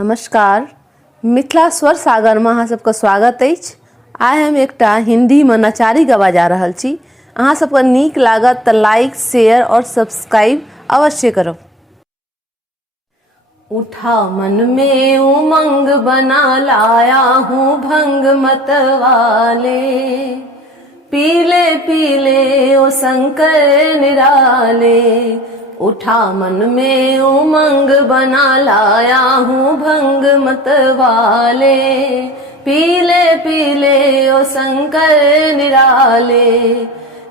नमस्कार, मिथिला स्वर सागर में अहाँ सबके स्वागत अछि। आइ हम एकटा हिंदी में नचारी गवा जा रहल छी। अहाँ सबके नीक लागत तऽ लाइक, शेयर और सब्सक्राइब अवश्य करब। उठा मन में उमंग बना लाया हूँ भंग मत वाले, पीले पीले ओ शंकर निराले। उठा मन में उमंग बना लाया हूँ भंग मत वाले, पीले पीले ओ शंकर निराले।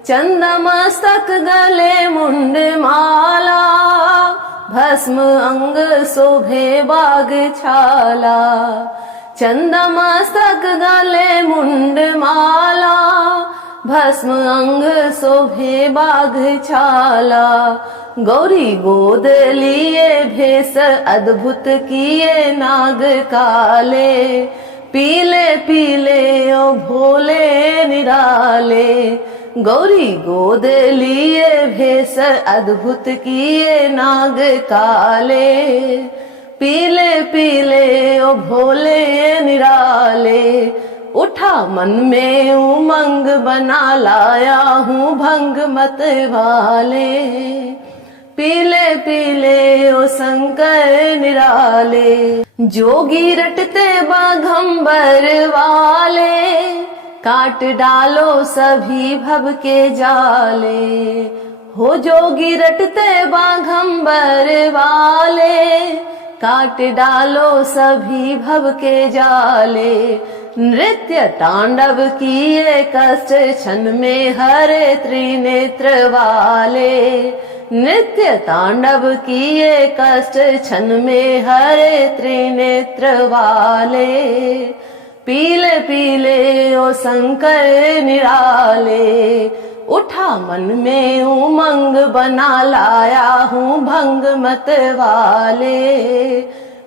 चंदा मस्तक गले मुंड माला, भस्म अंग शोभे बाग छाला। चंदा मस्तक गले मुंड माला, भस्म अंग शोभे बाग छाला। गौरी गोद लिए भेष अद्भुत किए नाग काले, पीले पीले ओ भोले निराले। गौरी गोद लिए भेष अद्भुत किए नाग काले, पीले पीले ओ भोले निराले। उठा मन में उमंग बना लाया हूँ भंग मत वाले, पीले पीले ओ शंकर निराले। जोगी रटते बाघंबर वाले, काट डालो सभी भव के जाले। हो जोगी रटते बाघंबर वाले, काट डालो सभी भव के जाले। नृत्य तांडव किए कष्ट क्षण में हरे त्रिनेत्र वाले, नृत्य तांडव किए कष्ट क्षण में हरे त्रिनेत्र वाले। पीले पीले ओ शंकर निराले, उठा मन में उमंग बना लाया हूँ भंग मत वाले,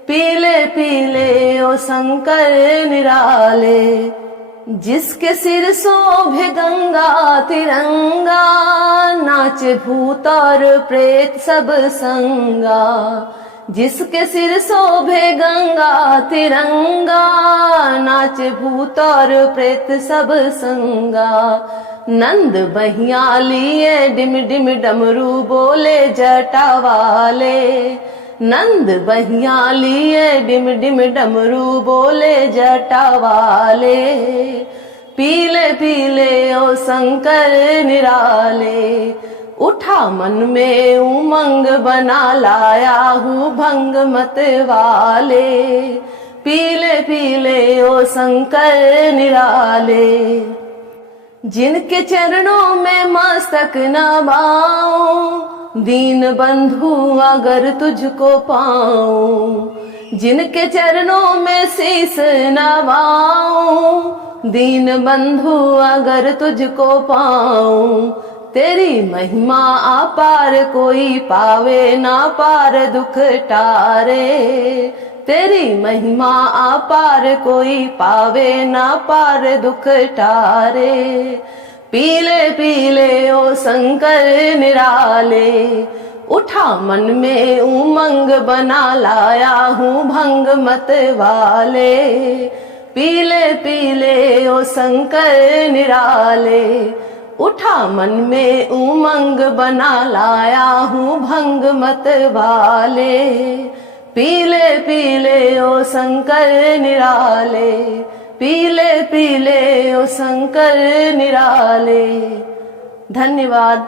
पीले पीले ओ शंकर निराले। जिसके सिर शोभे गंगा तिरंगा, नाच भूत और प्रेत सब संगा। जिसके सिर शोभे गंगा तिरंगा, नाच भूत और प्रेत सब संगा। नंद बहिया लिए डिम डिम डमरू बोले जटा वाले, नंद बहिया लिए डिम डिम डमरू बोले जटा वाले। पीले पीले ओ शंकर निराले, उठा मन में उमंग बना लाया हूँ भंग मत वाले, पीले पीले ओ शंकर निराले। जिनके चरणों में मस्तक नवाऊं, दीन बंधु अगर तुझको पाऊं। जिनके चरणों में शीस नवाऊं, दीन बंधु अगर तुझको पाऊं। तेरी महिमा अपार कोई पावे ना पार दुख टारे, तेरी महिमा अपार कोई पावे ना पार दुख टारे। पीले पीले ओ शंकर निराले, उठा मन में उमंग बना लाया हूँ भंग मत वाले, पीले पीले ओ शंकर निराले। उठा मन में उमंग बना लाया हूँ भंग मत वाले, पीले पीले ओ शंकर निराले, पीले पीले ओ शंकर निराले। धन्यवाद।